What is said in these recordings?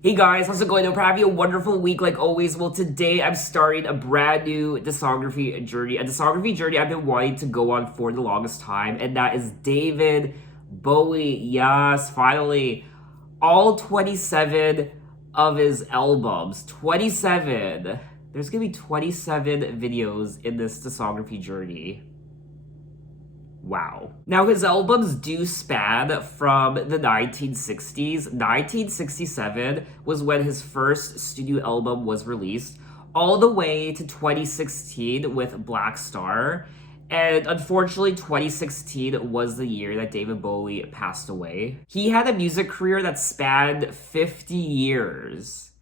Hey guys, how's it going? Hope you're having a wonderful week like always. Well, today I'm starting a brand new discography journey. A discography journey I've been wanting to go on for the longest time, and that is David Bowie. Yes, finally. All 27 of his albums. 27. There's gonna be 27 videos in this discography journey. Wow. Now, his albums do span from the 1960s. 1967 was when his first studio album was released, all the way to 2016 with Black Star. And unfortunately, 2016 was the year that David Bowie passed away. He had a music career that spanned 50 years.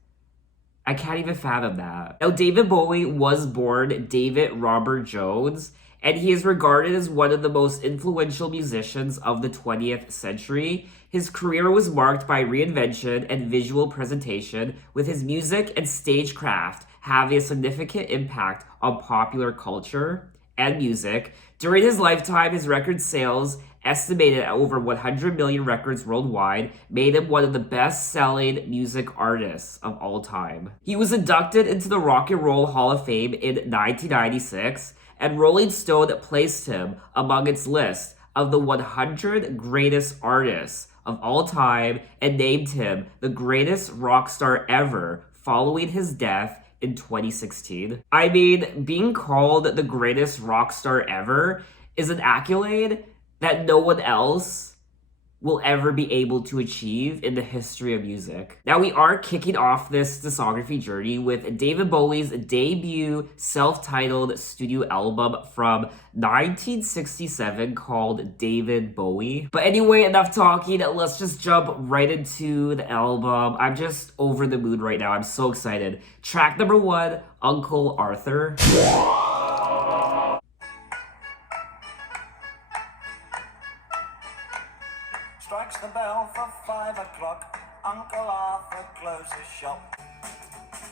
I can't even fathom that. Now, David Bowie was born David Robert Jones, and he is regarded as one of the most influential musicians of the 20th century. His career was marked by reinvention and visual presentation, with his music and stagecraft having a significant impact on popular culture and music. During his lifetime, his record sales, estimated at over 100 million records worldwide, made him one of the best-selling music artists of all time. He was inducted into the Rock and Roll Hall of Fame in 1996, and Rolling Stone placed him among its list of the 100 greatest artists of all time and named him the greatest rock star ever following his death in 2016. I mean, being called the greatest rock star ever is an accolade that no one else will ever be able to achieve in the history of music. Now, we are kicking off this discography journey with David Bowie's debut self-titled studio album from 1967 called David Bowie. But anyway, enough talking. Let's just jump right into the album. I'm just over the moon right now. I'm so excited. Track number 1, Uncle Arthur. Strikes the bell for 5 o'clock. Uncle Arthur closes shop.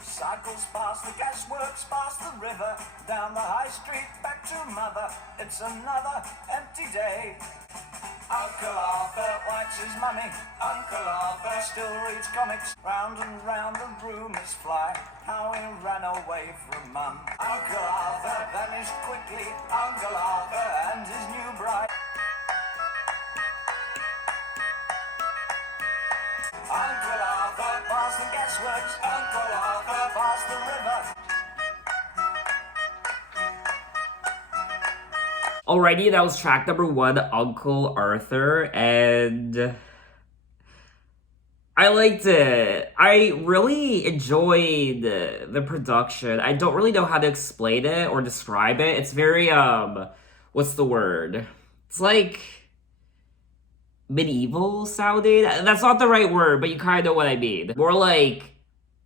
Cycles past the gasworks, past the river, down the high street, back to mother. It's another empty day. Uncle Arthur likes his mummy. Uncle Arthur still reads comics. Round and round the room is fly. How he ran away from mum. Uncle Arthur vanished quickly. Uncle Arthur and his new bride. Uncle Arthur past the gasworks. Uncle Arthur past the river. Alrighty, that was track number 1, Uncle Arthur, and I liked it. I really enjoyed the production. I don't really know how to explain it or describe it. It's very, what's the word? It's like medieval sounding. That's not the right word, but you kind of know what I mean. More like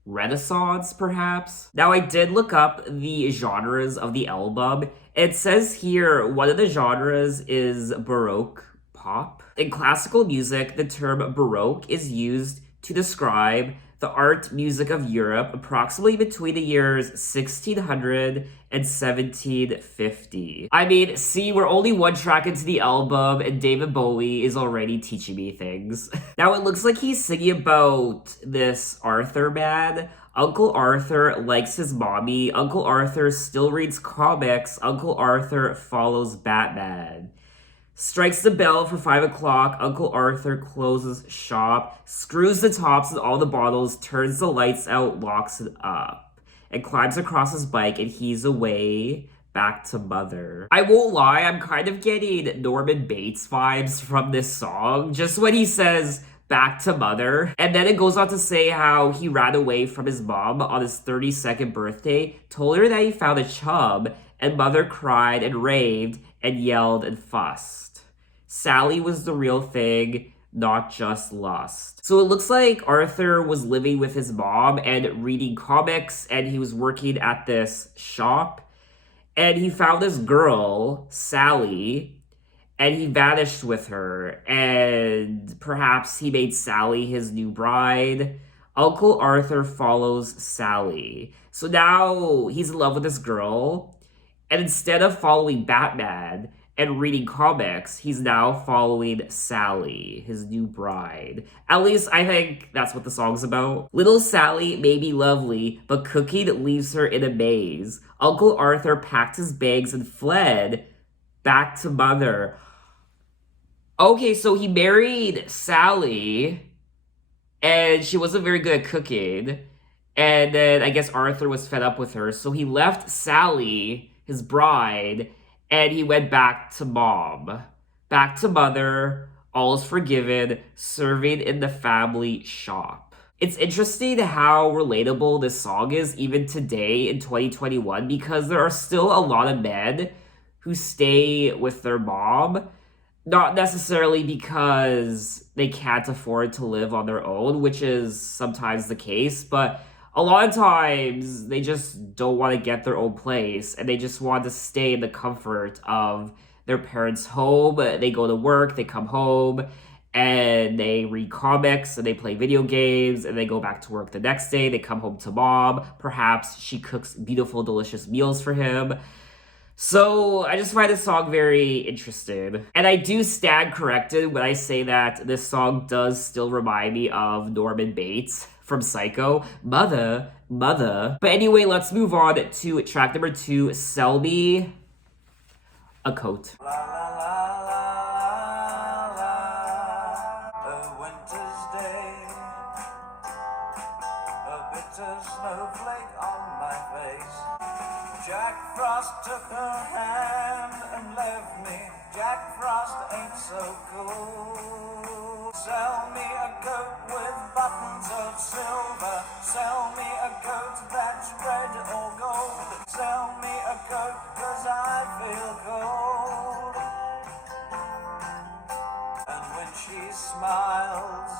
Renaissance, perhaps. Now, I did look up the genres of the album. It says here one of the genres is Baroque pop. In classical music, the term Baroque is used to describe the art music of Europe approximately between the years 1600 and 1750. I mean, see, we're only one track into the album and David Bowie is already teaching me things. Now, it looks like he's singing about this Arthur man. Uncle Arthur likes his mommy. Uncle Arthur still reads comics. Uncle Arthur follows Batman. Strikes the bell for 5 o'clock. Uncle Arthur closes shop, screws the tops of all the bottles, turns the lights out, locks it up, and climbs across his bike, and he's away back to mother. I won't lie, I'm kind of getting Norman Bates vibes from this song, just when he says back to mother. And then it goes on to say how he ran away from his mom on his 32nd birthday, told her that he found a chum, and mother cried and raved and yelled and fussed. Sally was the real thing, not just lust. So it looks like Arthur was living with his mom and reading comics, and he was working at this shop, and he found this girl, Sally, and he vanished with her, and perhaps he made Sally his new bride. Uncle Arthur follows Sally. So now he's in love with this girl, and instead of following Batman and reading comics, he's now following Sally, his new bride. At least I think that's what the song's about. Little Sally may be lovely, but cooking leaves her in a maze. Uncle Arthur packed his bags and fled back to mother. Okay, so he married Sally, and she wasn't very good at cooking. And then I guess Arthur was fed up with her, so he left Sally, his bride, and he went back to mom. Back to mother, all is forgiven, serving in the family shop. It's interesting how relatable this song is even today in 2021 because there are still a lot of men who stay with their mom. Not necessarily because they can't afford to live on their own, which is sometimes the case, but a lot of times they just don't want to get their own place and they just want to stay in the comfort of their parents' home. They go to work, they come home, and they read comics and they play video games and they go back to work the next day. They come home to mom. Perhaps she cooks beautiful, delicious meals for him. So I just find this song very interesting. And I do stand corrected when I say that this song does still remind me of Norman Bates from Psycho. Mother, mother. But anyway, let's move on to track number 2, Sell Me a Coat. La la la la la la. A winter's day, a bitter snowflake on my face. Jack Frost took her hand and left me. Jack Frost ain't so cool. Sell me a coat with buttons of silver. Sell me a coat that's red or gold. Sell me a coat 'cause I feel cold. And when she smiles,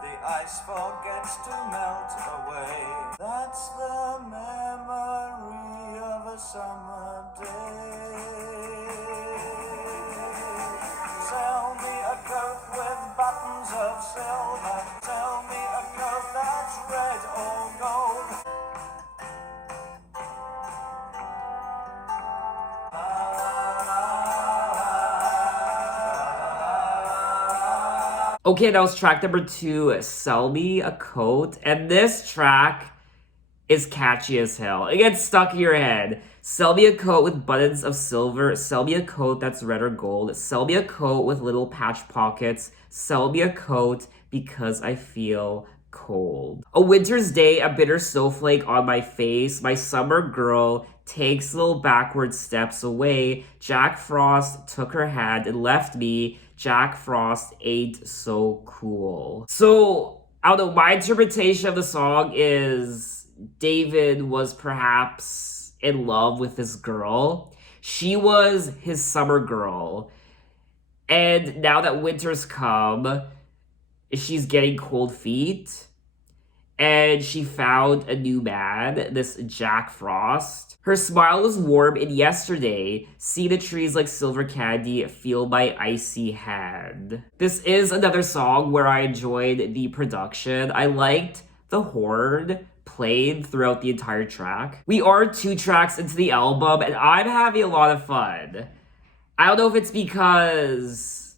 the ice forgets to melt away. That's the memory of a summer day. Sell me a coat with buttons of silver. Sell me a coat that's red or gold. Okay, that was track number 2, Sell Me a Coat. And this track is catchy as hell. It gets stuck in your head. Sell me a coat with buttons of silver. Sell me a coat that's red or gold. Sell me a coat with little patch pockets. Sell me a coat because I feel cold. A winter's day, a bitter snowflake on my face. My summer girl takes little backward steps away. Jack Frost took her hand and left me. Jack Frost ain't so cool. So, I don't know, my interpretation of the song is David was perhaps in love with this girl. She was his summer girl. And now that winter's come, she's getting cold feet. And she found a new man, this Jack Frost. Her smile was warm, and yesterday, see the trees like silver candy, feel my icy hand. This is another song where I enjoyed the production. I liked the horn played throughout the entire track. We are 2 tracks into the album, and I'm having a lot of fun. I don't know if it's because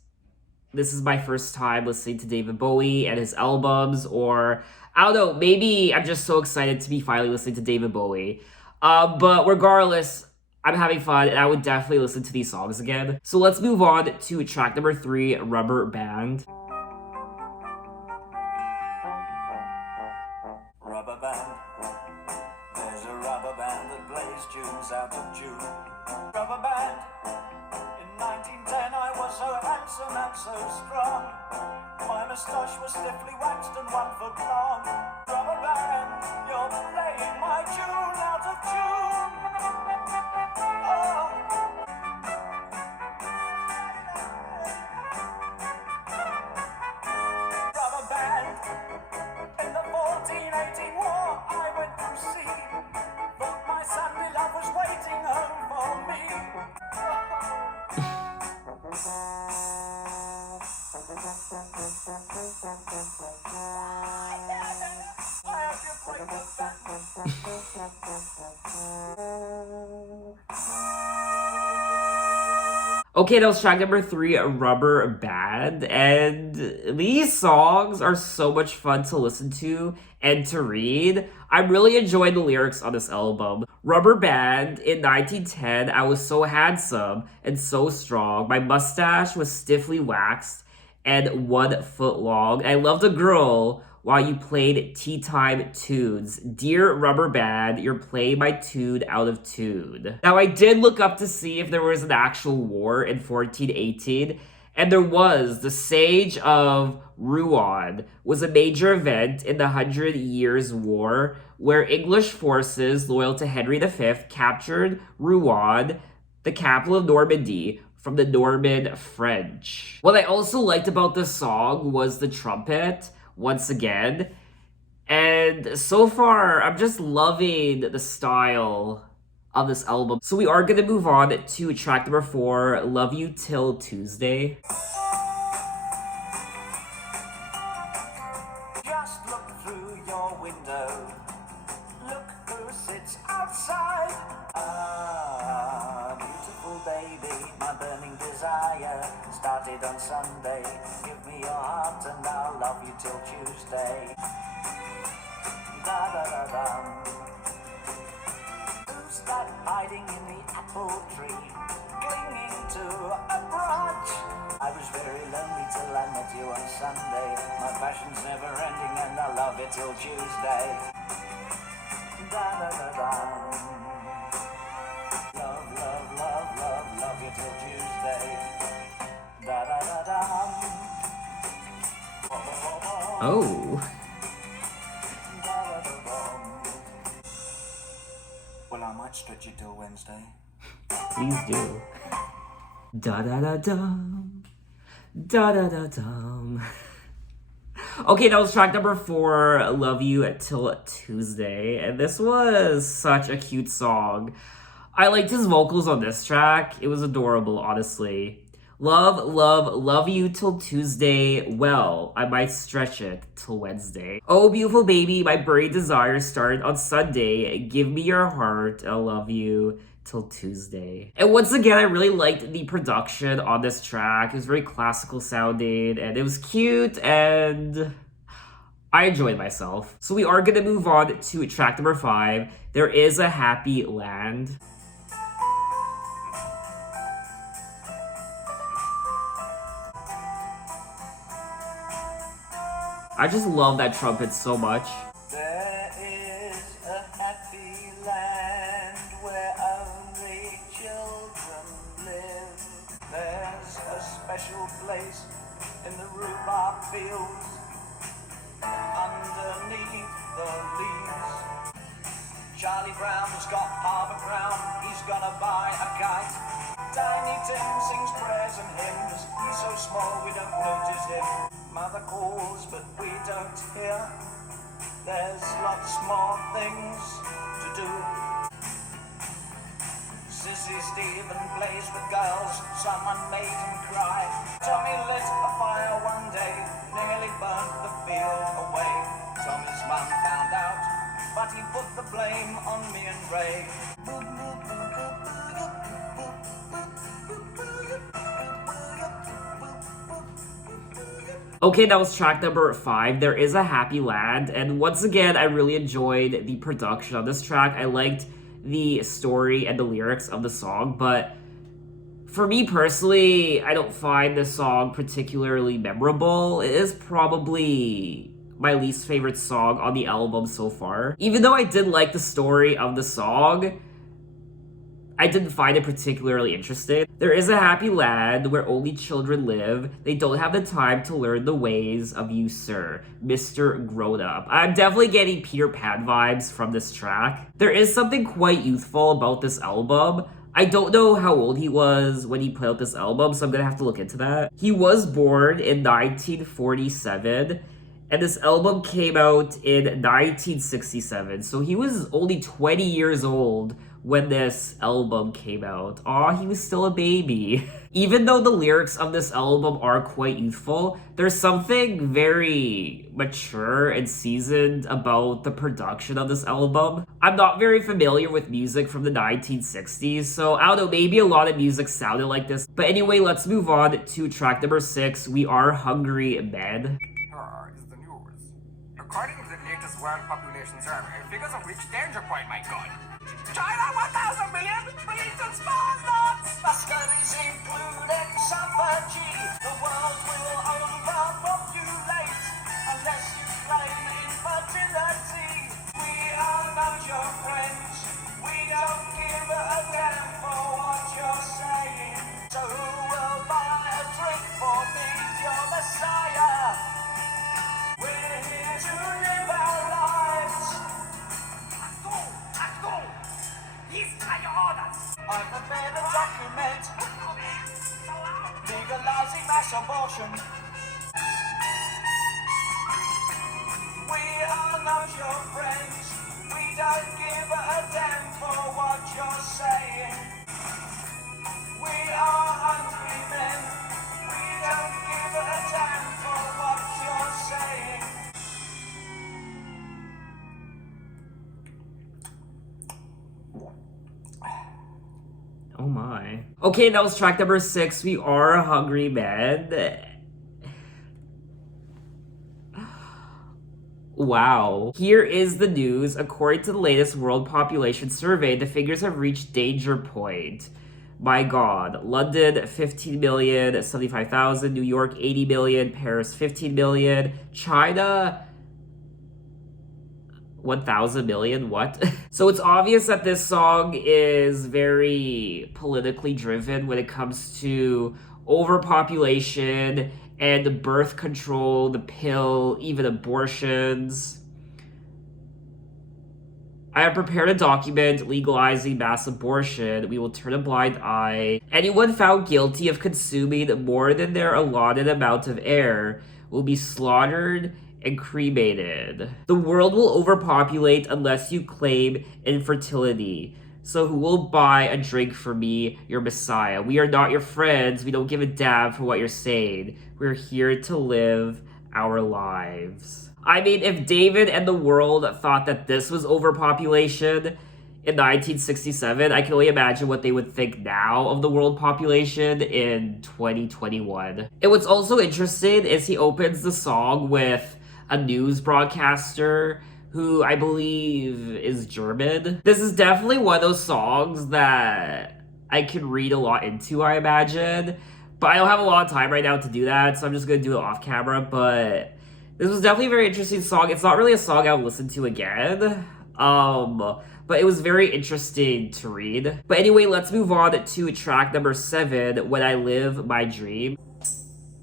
this is my first time listening to David Bowie and his albums, or I don't know, maybe I'm just so excited to be finally listening to David Bowie. But regardless, I'm having fun, and I would definitely listen to these songs again. So let's move on to track number 3, Rubber Band. Rubber band, there's a rubber band that plays tunes out of tune. Rubber band, in 1910 I was so handsome and so strong. My moustache was stiffly waxed and 1 foot long. Rubber band, you're playing my tune out of tune. Oh. Rubber band, in the 1418 war I went to sea. But my son beloved was waiting home for me. Okay, that was track number 3, Rubber Band. And these songs are so much fun to listen to and to read. I'm really enjoying the lyrics on this album. Rubber Band, in 1910, I was so handsome and so strong. My mustache was stiffly waxed and 1 foot long. I loved a girl while you played tea time tunes. Dear Rubber Band, you're playing my tune out of tune. Now, I did look up to see if there was an actual war in 1418, and there was. The Siege of Rouen was a major event in the Hundred Years' War where English forces loyal to Henry V captured Rouen, the capital of Normandy, from the Norman French. What I also liked about this song was the trumpet, once again. And so far, I'm just loving the style of this album. So we are gonna move on to track number 4, Love You Till Tuesday. Just look through your window. Look who sits outside. Ah, beautiful baby, my burning desire started on Sunday. Give me your heart and I'll love you till Tuesday. Da da da da. Who's that hiding in the apple tree, clinging to a branch? I was very lonely till I met you on Sunday. My passion's never ending and I love it till Tuesday. Da da da da. Love, love, love, love, love you till Tuesday. Da da da da. Oh. Well, I might stretch it till Wednesday. Please do. Da da da dum. Da da da dum. Okay, that was track number 4, Love You Till Tuesday. And this was such a cute song. I liked his vocals on this track. It was adorable, honestly. Love, love, love you till Tuesday. Well, I might stretch it till Wednesday. Oh, beautiful baby, my buried desires started on Sunday. Give me your heart. I'll love you till Tuesday. And once again, I really liked the production on this track. It was very classical sounding and it was cute and I enjoyed myself. So we are gonna move on to track number 5. There Is a Happy Land. I just love that trumpet so much. There is a happy land where only children live. There's a special place in the rhubarb fields underneath the leaves. Charlie Brown's got half a crown, he's gonna buy a kite. Tiny Tim sings prayers and hymns, he's so small we don't notice him. Mother calls but we don't hear, there's lots more things to do. Sissy Stephen plays with girls, someone made him cry. Tommy lit a fire one day, nearly burnt the field away. Tommy's mum found out, but he put the blame on me and Ray. Okay, that was track number 5, There Is a Happy Land. And once again, I really enjoyed the production on this track. I liked the story and the lyrics of the song, but for me personally, I don't find this song particularly memorable. It is probably my least favorite song on the album so far. Even though I did like the story of the song, I didn't find it particularly interesting. There is a happy land where only children live. They don't have the time to learn the ways of you, sir, Mr. Grown-Up. I'm definitely getting Peter Pan vibes from this track. There is something quite youthful about this album. I don't know how old he was when he put out this album, so I'm gonna have to look into that. He was born in 1947, and this album came out in 1967, so he was only 20 years old when this album came out. Aw, he was still a baby. Even though the lyrics of this album are quite youthful, there's something very mature and seasoned about the production of this album. I'm not very familiar with music from the 1960s, so I don't know, maybe a lot of music sounded like this. But anyway, let's move on to track number 6, We Are Hungry Men. Here is the news. According to the latest World Population Survey, figures of which danger point, my God. China 1,000 million believes in small nuts. My studies include exophagy. The world will overpopulate unless you claim infertility. We are not your friends. We don't give a damn for what you're saying. So who will buy a drink for me, your messiah? We're here to live our lives. Go! These are your orders. I prepared a document legalizing mass abortion. We are not your friends. We don't give a damn for what you're saying. We are hungry men. We don't give a damn for what you're saying. Oh my. Okay, that was track number 6, We Are Hungry Men. Wow. Here is the news. According to the latest World Population Survey, the figures have reached danger point. My God. London, 15 million, 75,000. New York, 80 million. Paris, 15 million. China, 1,000 million? What? So it's obvious that this song is very politically driven when it comes to overpopulation and birth control, the pill, even abortions. I have prepared a document legalizing mass abortion. We will turn a blind eye. Anyone found guilty of consuming more than their allotted amount of air will be slaughtered and cremated. The world will overpopulate unless you claim infertility. So who will buy a drink for me, your messiah? We are not your friends. We don't give a damn for what you're saying. We're here to live our lives. I mean, if David and the world thought that this was overpopulation in 1967, I can only imagine what they would think now of the world population in 2021. And what's also interesting is he opens the song with a news broadcaster who I believe is German. This is definitely one of those songs that I can read a lot into, I imagine. But I don't have a lot of time right now to do that, so I'm just gonna do it off camera. But this was definitely a very interesting song. It's not really a song I would listen to again. But it was very interesting to read. But anyway, let's move on to track number 7, When I Live My Dream.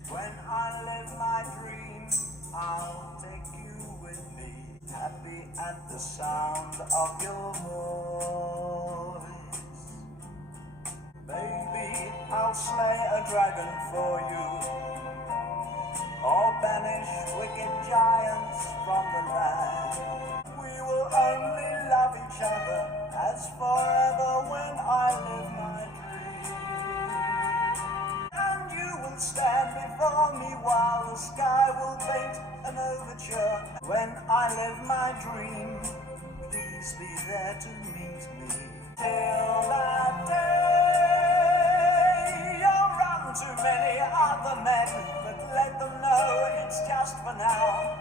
When I live my dream, I'll take you with me. Happy at the sound of your voice. Baby, I'll slay a dragon for you. Or banish wicked giants from the land. We will only love each other as forever when I live my dream. And you will stand before me while the sky will paint an overture. When I live my dream, please be there to meet me. Till that day, you'll run to many other men, but let them know it's just for now.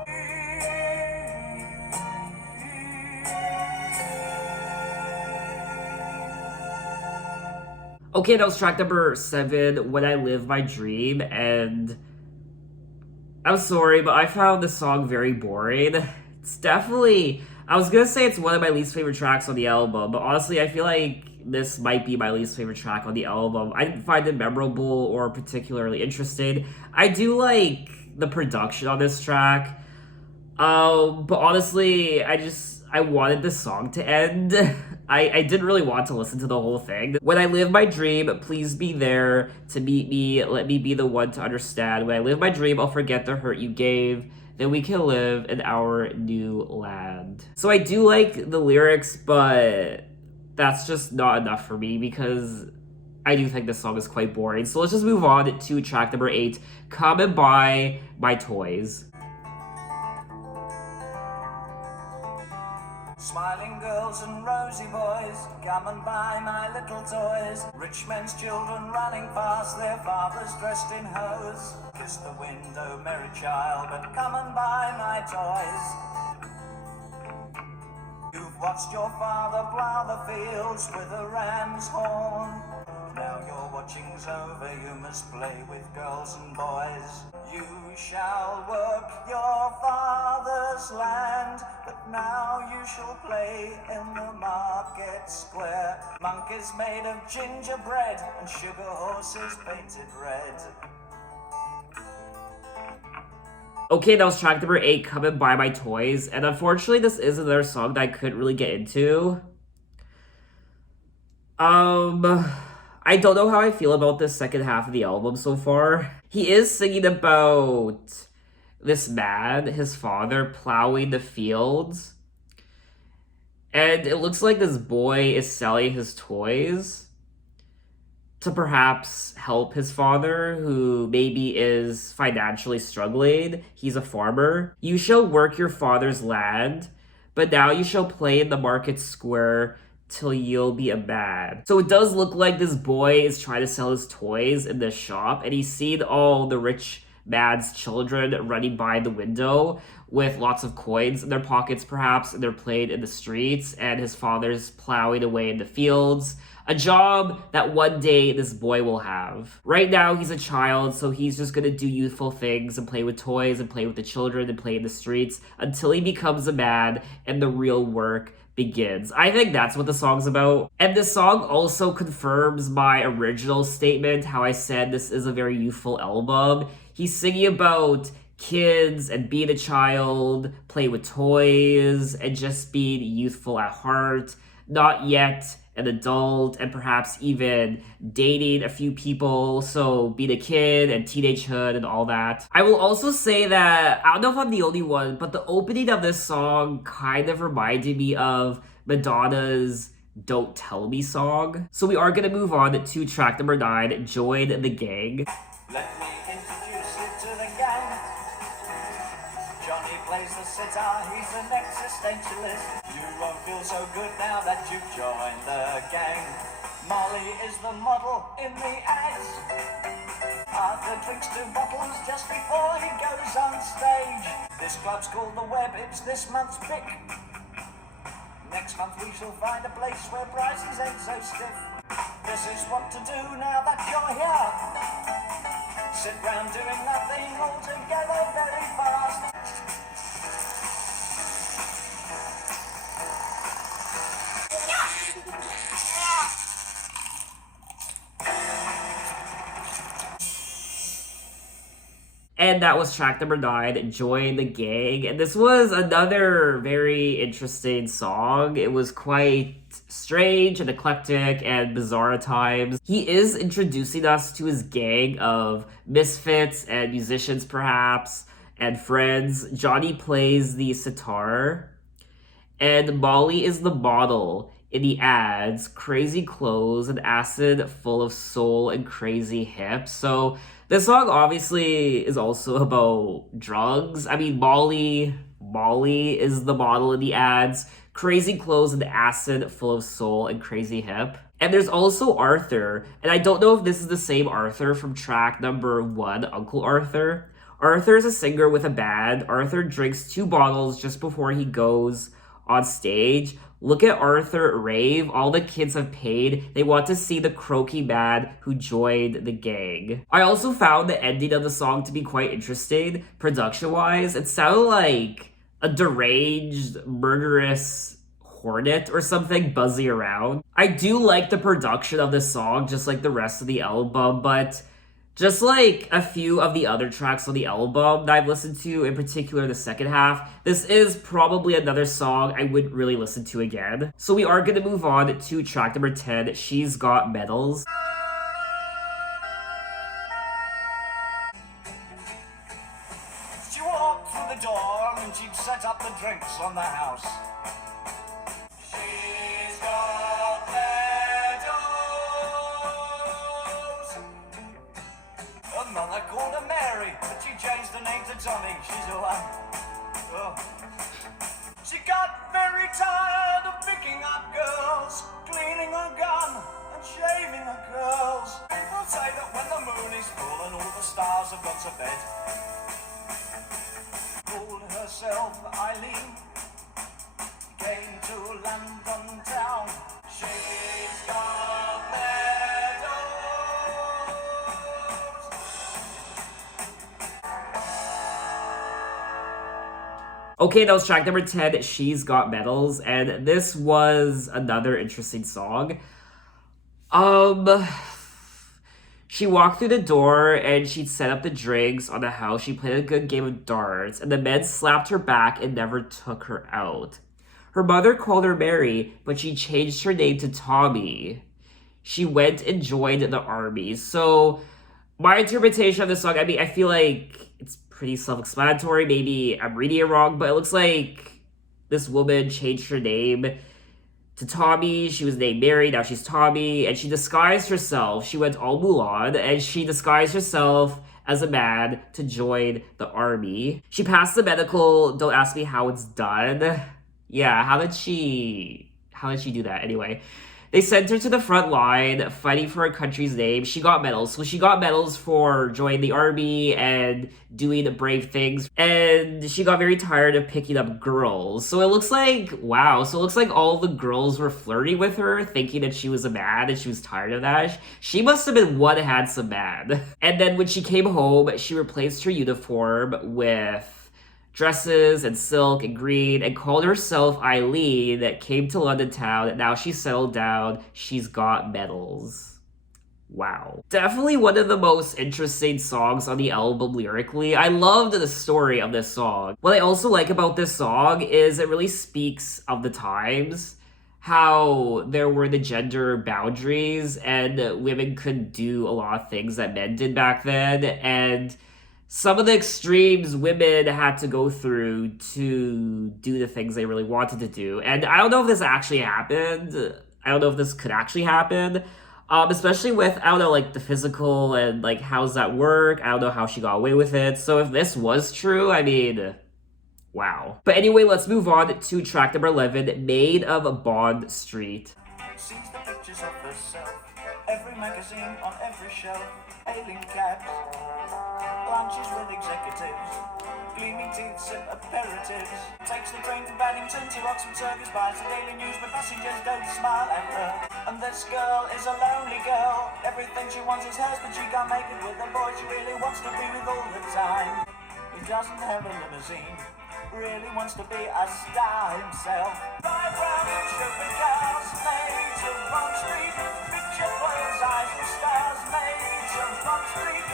Okay, that was track number 7, When I Live My Dream, and I'm sorry, but I found this song very boring. It's definitely, I was gonna say it's one of my least favorite tracks on the album, but honestly, I feel like this might be my least favorite track on the album. I didn't find it memorable or particularly interesting. I do like the production on this track, but honestly, I wanted this song to end. I didn't really want to listen to the whole thing. When I live my dream, please be there to meet me. Let me be the one to understand. When I live my dream, I'll forget the hurt you gave. Then we can live in our new land. So I do like the lyrics, but that's just not enough for me because I do think this song is quite boring. So let's just move on to track number 8, Come and Buy My Toys. Smiling girls and rosy boys, come and buy my little toys. Rich men's children running past their fathers dressed in hose. Kiss the window, merry child, but come and buy my toys. You've watched your father plough the fields with a ram's horn. Now your watching's over, you must play with girls and boys. You shall work your father's land, but now you shall play in the market square. Monkeys made of gingerbread and sugar horses painted red. Okay, that was track number 8, Come and Buy My Toys. And unfortunately, this is another song that I couldn't really get into. I don't know how I feel about this second half of the album so far. He is singing about this man, his father, plowing the fields. And it looks like this boy is selling his toys to perhaps help his father, who maybe is financially struggling. He's a farmer. You shall work your father's land, but now you shall play in the market square till you'll be a man. So it does look like this boy is trying to sell his toys in this shop, and he's seen all the rich man's children running by the window with lots of coins in their pockets perhaps, and they're playing in the streets, and his father's plowing away in the fields. A job that one day this boy will have. Right now, he's a child, so he's just gonna do youthful things and play with toys and play with the children and play in the streets until he becomes a man and the real work begins. I think that's what the song's about. And this song also confirms my original statement, how I said this is a very youthful album. He's singing about kids and being a child, play with toys, and just being youthful at heart, not yet an adult, and perhaps even dating a few people, so being a kid and teenagehood and all that. I will also say that, I don't know if I'm the only one, but the opening of this song kind of reminded me of Madonna's Don't Tell Me song. So we are gonna move on to track number 9, Join the Gang. Let me introduce you to the gang. Johnny plays the sitar, he's an existentialist. You won't feel so good now that you've joined the gang. Molly is the model in the ads. Arthur drinks 2 bottles just before he goes on stage. This club's called The Web, it's this month's pick. Next month we shall find a place where prices ain't so stiff. This is what to do now that you're here. Sit round doing nothing all together very fast. And that was track number 9, Join the Gang. And this was another very interesting song. It was quite strange and eclectic and bizarre at times. He is introducing us to his gang of misfits and musicians perhaps, and friends. Johnny plays the sitar, and Molly is the model in the ads, crazy clothes and acid full of soul and crazy hips. So this song obviously is also about drugs. I mean, Molly is the model in the ads, crazy clothes and acid full of soul and crazy hip. And there's also Arthur, and I don't know if this is the same Arthur from track number 1, Uncle Arthur. Arthur is a singer with a band. Arthur drinks 2 bottles just before he goes on stage. Look at Arthur rave. All the kids have paid. They want to see the croaky man who joined the gang. I also found the ending of the song to be quite interesting. Production-wise, it sounded like a deranged, murderous hornet or something buzzing around. I do like the production of this song, just like the rest of the album, but just like a few of the other tracks on the album that I've listened to, in particular the second half, this is probably another song I wouldn't really listen to again. So we are going to move on to track number 10, She's Got Medals. She walked through the door and she'd set up the drinks on the house. She's got Tommy, she's the one. Oh. She got very tired of picking up girls, cleaning her gun and shaving her curls. People say that when the moon is full and all the stars have gone to bed, called herself Eileen, came to London town. She's got medals. Okay, that was track number 10, She's Got Medals, and this was another interesting song. She walked through the door and she'd set up the drinks on the house. She played a good game of darts, and the men slapped her back and never took her out. Her mother called her Mary, but she changed her name to Tommy. She went and joined the army. So, my interpretation of this song, I mean, I feel like it's pretty self-explanatory. Maybe I'm reading it wrong, but it looks like this woman changed her name to Tommy. She was named Mary, now she's Tommy, and she disguised herself. She went all Mulan, and she disguised herself as a man to join the army. She passed the medical. Don't ask me how it's done. Yeah, how did she do that? Anyway, they sent her to the front line, fighting for her country's name. She got medals. So she got medals for joining the army and doing brave things. And she got very tired of picking up girls. So it looks like, wow. So it looks like all the girls were flirting with her, thinking that she was a man and she was tired of that. She must have been one handsome man. And then when she came home, she replaced her uniform with dresses and silk and green, and called herself Eileen, that came to London town, and now she's settled down. She's got medals. Wow. Definitely one of the most interesting songs on the album lyrically. I loved the story of this song. What I also like about this song is it really speaks of the times, how there were the gender boundaries and women could do a lot of things that men did back then, and some of the extremes women had to go through to do the things they really wanted to do. And I don't know if this actually happened. I don't know if this could actually happen. Especially with, I don't know, like, the physical and, like, how's that work? I don't know how she got away with it. So if this was true, I mean, wow. But anyway, let's move on to track number 11, Maid of Bond Street. Sees the pictures of herself, every magazine on every shelf, hailing cabs, lunches with executives, gleaming teeth sip aperitifs, takes the train to Paddington to Oxford Circus, buys the Daily News, but passengers don't smile at her. And this girl is a lonely girl, everything she wants is hers, but she can't make it with the boy she really wants to be with all the time. He doesn't have a limousine, really wants to be a star himself. Drive round in stupid cars, maids of Bond Street, picture clothes, eyes and stars, maids of Bond Street.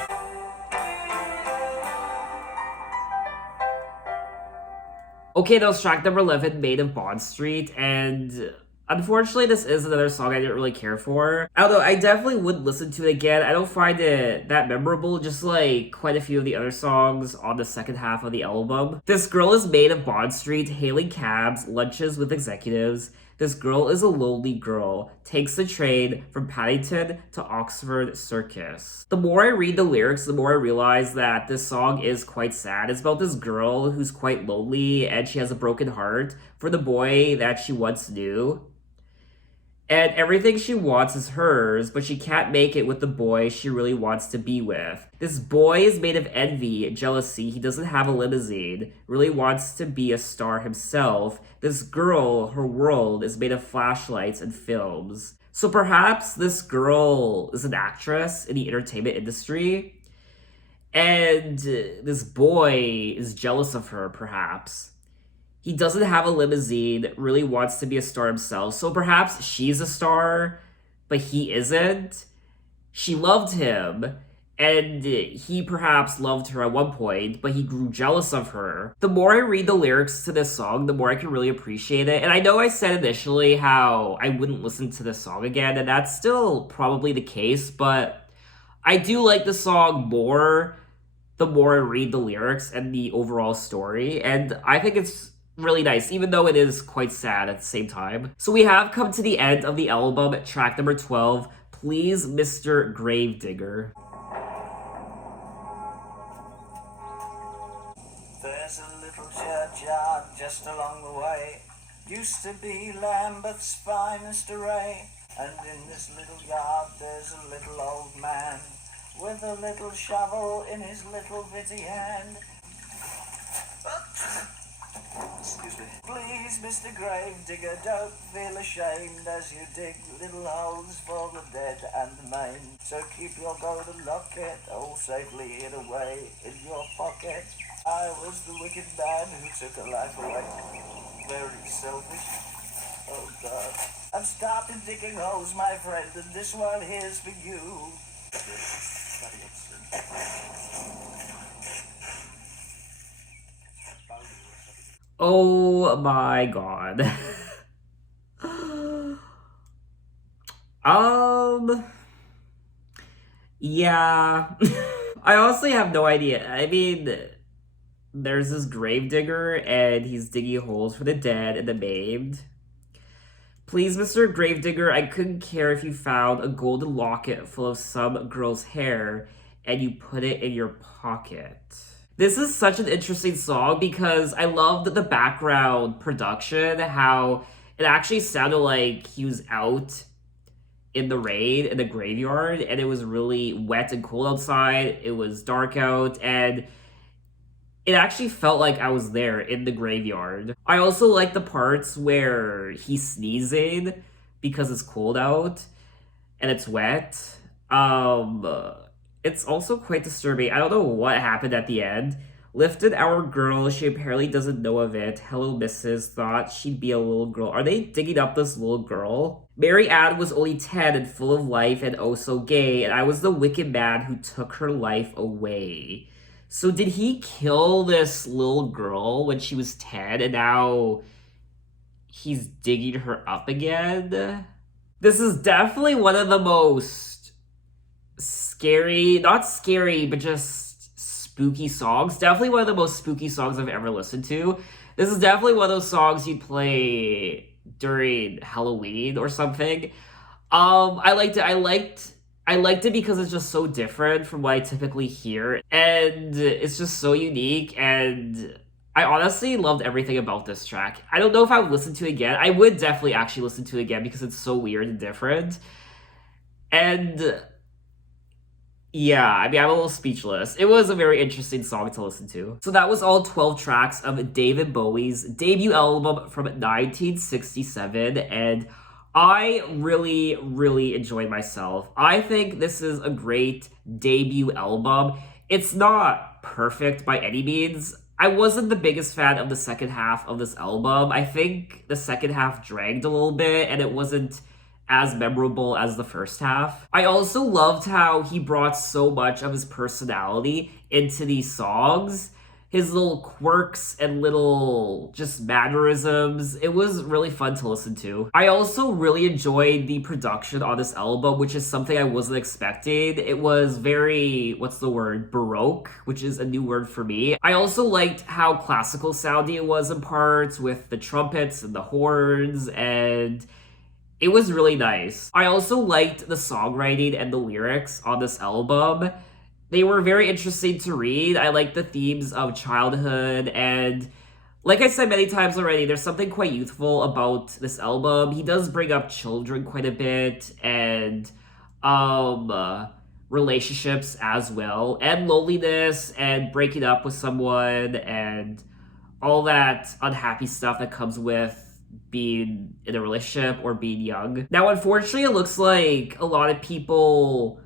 Okay, that was track number 11, Maid of Bond Street, and unfortunately this is another song I didn't really care for. Although I definitely would listen to it again. I don't find it that memorable, just like quite a few of the other songs on the second half of the album. This girl is Maid of Bond Street, hailing cabs, lunches with executives. This girl is a lonely girl, takes the train from Paddington to Oxford Circus. The more I read the lyrics, the more I realize that this song is quite sad. It's about this girl who's quite lonely and she has a broken heart for the boy that she once knew. And everything she wants is hers, but she can't make it with the boy she really wants to be with. This boy is made of envy and jealousy. He doesn't have a limousine, really wants to be a star himself. This girl, her world, is made of flashlights and films. So perhaps this girl is an actress in the entertainment industry, and this boy is jealous of her, perhaps. He doesn't have a limousine, really wants to be a star himself. So perhaps she's a star, but he isn't. She loved him, and he perhaps loved her at one point, but he grew jealous of her. The more I read the lyrics to this song, the more I can really appreciate it. And I know I said initially how I wouldn't listen to this song again, and that's still probably the case, but I do like the song more the more I read the lyrics and the overall story. And I think it's really nice, even though it is quite sad at the same time. So we have come to the end of the album, track number 12, Please Mr Gravedigger. rest along the way. Used to be Lambeth's finest array, and in this little yard there's a little old man with a little shovel in his little bitty hand. Excuse me. Please, Mr Gravedigger, don't feel ashamed as you dig little holes for the dead and the maimed. So keep your golden locket all safely hid away in your pocket. I was the wicked man who took a life away. Very selfish. Oh God. I've started digging holes, my friend, and this one here's for you. Oh my god. Yeah. I honestly have no idea. I mean, there's this gravedigger, and he's digging holes for the dead and the maimed. Please, Mr. Gravedigger, I couldn't care if you found a golden locket full of some girl's hair and you put it in your pocket. This is such an interesting song because I loved the background production, how it actually sounded like he was out in the rain in the graveyard, and it was really wet and cold outside. It was dark out, and it actually felt like I was there in the graveyard. I also like the parts where he's sneezing because it's cold out and it's wet. It's also quite disturbing. I don't know what happened at the end. Lifted our girl, she apparently doesn't know of it. Hello, Mrs. Thought she'd be a little girl. Are they digging up this little girl? Mary Ann was only 10 and full of life and oh so gay, and I was the wicked man who took her life away. So did he kill this little girl when she was 10 and now he's digging her up again? This is definitely one of the most scary, not scary, but just spooky songs. Definitely one of the most spooky songs I've ever listened to. This is definitely one of those songs you'd play during Halloween or something. I liked it. I liked it because it's just so different from what I typically hear, and it's just so unique, and I honestly loved everything about this track. I don't know if I would listen to it again. I would definitely actually listen to it again because it's so weird and different. And yeah, I mean, I'm a little speechless. It was a very interesting song to listen to. So that was all 12 tracks of David Bowie's debut album from 1967, and I really, really enjoyed myself. I think this is a great debut album. It's not perfect by any means. I wasn't the biggest fan of the second half of this album. I think the second half dragged a little bit, and it wasn't as memorable as the first half. I also loved how he brought so much of his personality into these songs. His little quirks and little just mannerisms. It was really fun to listen to. I also really enjoyed the production on this album, which is something I wasn't expecting. It was very, Baroque, which is a new word for me. I also liked how classical sounding it was in parts with the trumpets and the horns, and it was really nice. I also liked the songwriting and the lyrics on this album. They were very interesting to read. I like the themes of childhood, and like I said many times already, there's something quite youthful about this album. He does bring up children quite a bit, and relationships as well, and loneliness, and breaking up with someone, and all that unhappy stuff that comes with being in a relationship or being young. Now, unfortunately, it looks like a lot of people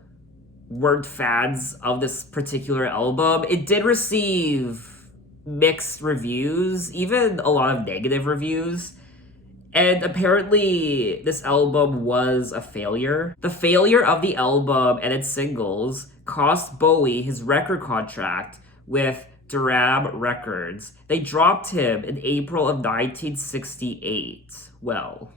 weren't fans of this particular album. It did receive mixed reviews, even a lot of negative reviews. And apparently, this album was a failure. The failure of the album and its singles cost Bowie his record contract with Duram Records. They dropped him in April of 1968. Well,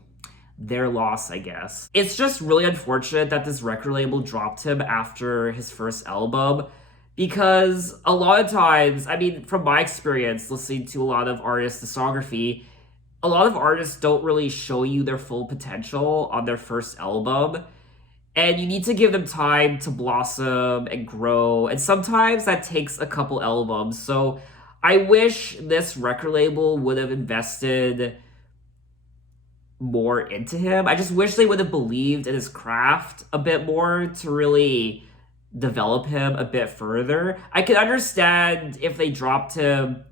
their loss, I guess. It's just really unfortunate that this record label dropped him after his first album, because a lot of times, I mean, from my experience listening to a lot of artists' discography, a lot of artists don't really show you their full potential on their first album, and you need to give them time to blossom and grow, and sometimes that takes a couple albums. So I wish this record label would have invested more into him. I just wish they would have believed in his craft a bit more to really develop him a bit further. I could understand if they dropped him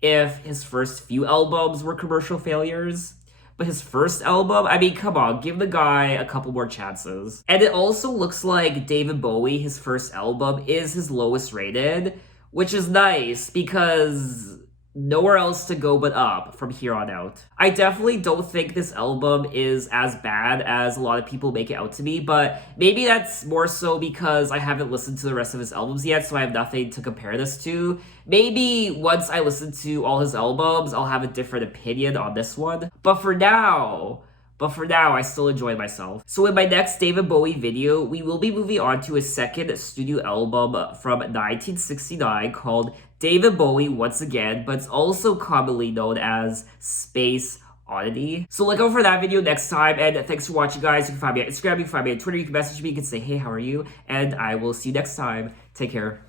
if his first few albums were commercial failures. But his first album, I mean, come on, give the guy a couple more chances. And it also looks like David Bowie, his first album, is his lowest rated, which is nice because nowhere else to go but up from here on out. I definitely don't think this album is as bad as a lot of people make it out to be, but maybe that's more so because I haven't listened to the rest of his albums yet, so I have nothing to compare this to. Maybe once I listen to all his albums, I'll have a different opinion on this one. But for now, I still enjoy myself. So in my next David Bowie video, we will be moving on to his second studio album from 1969 called David Bowie Once Again, but it's also commonly known as Space Oddity. So look out for that video next time, and thanks for watching, guys. You can find me on Instagram, you can find me on Twitter, you can message me, you can say, hey, how are you? And I will see you next time. Take care.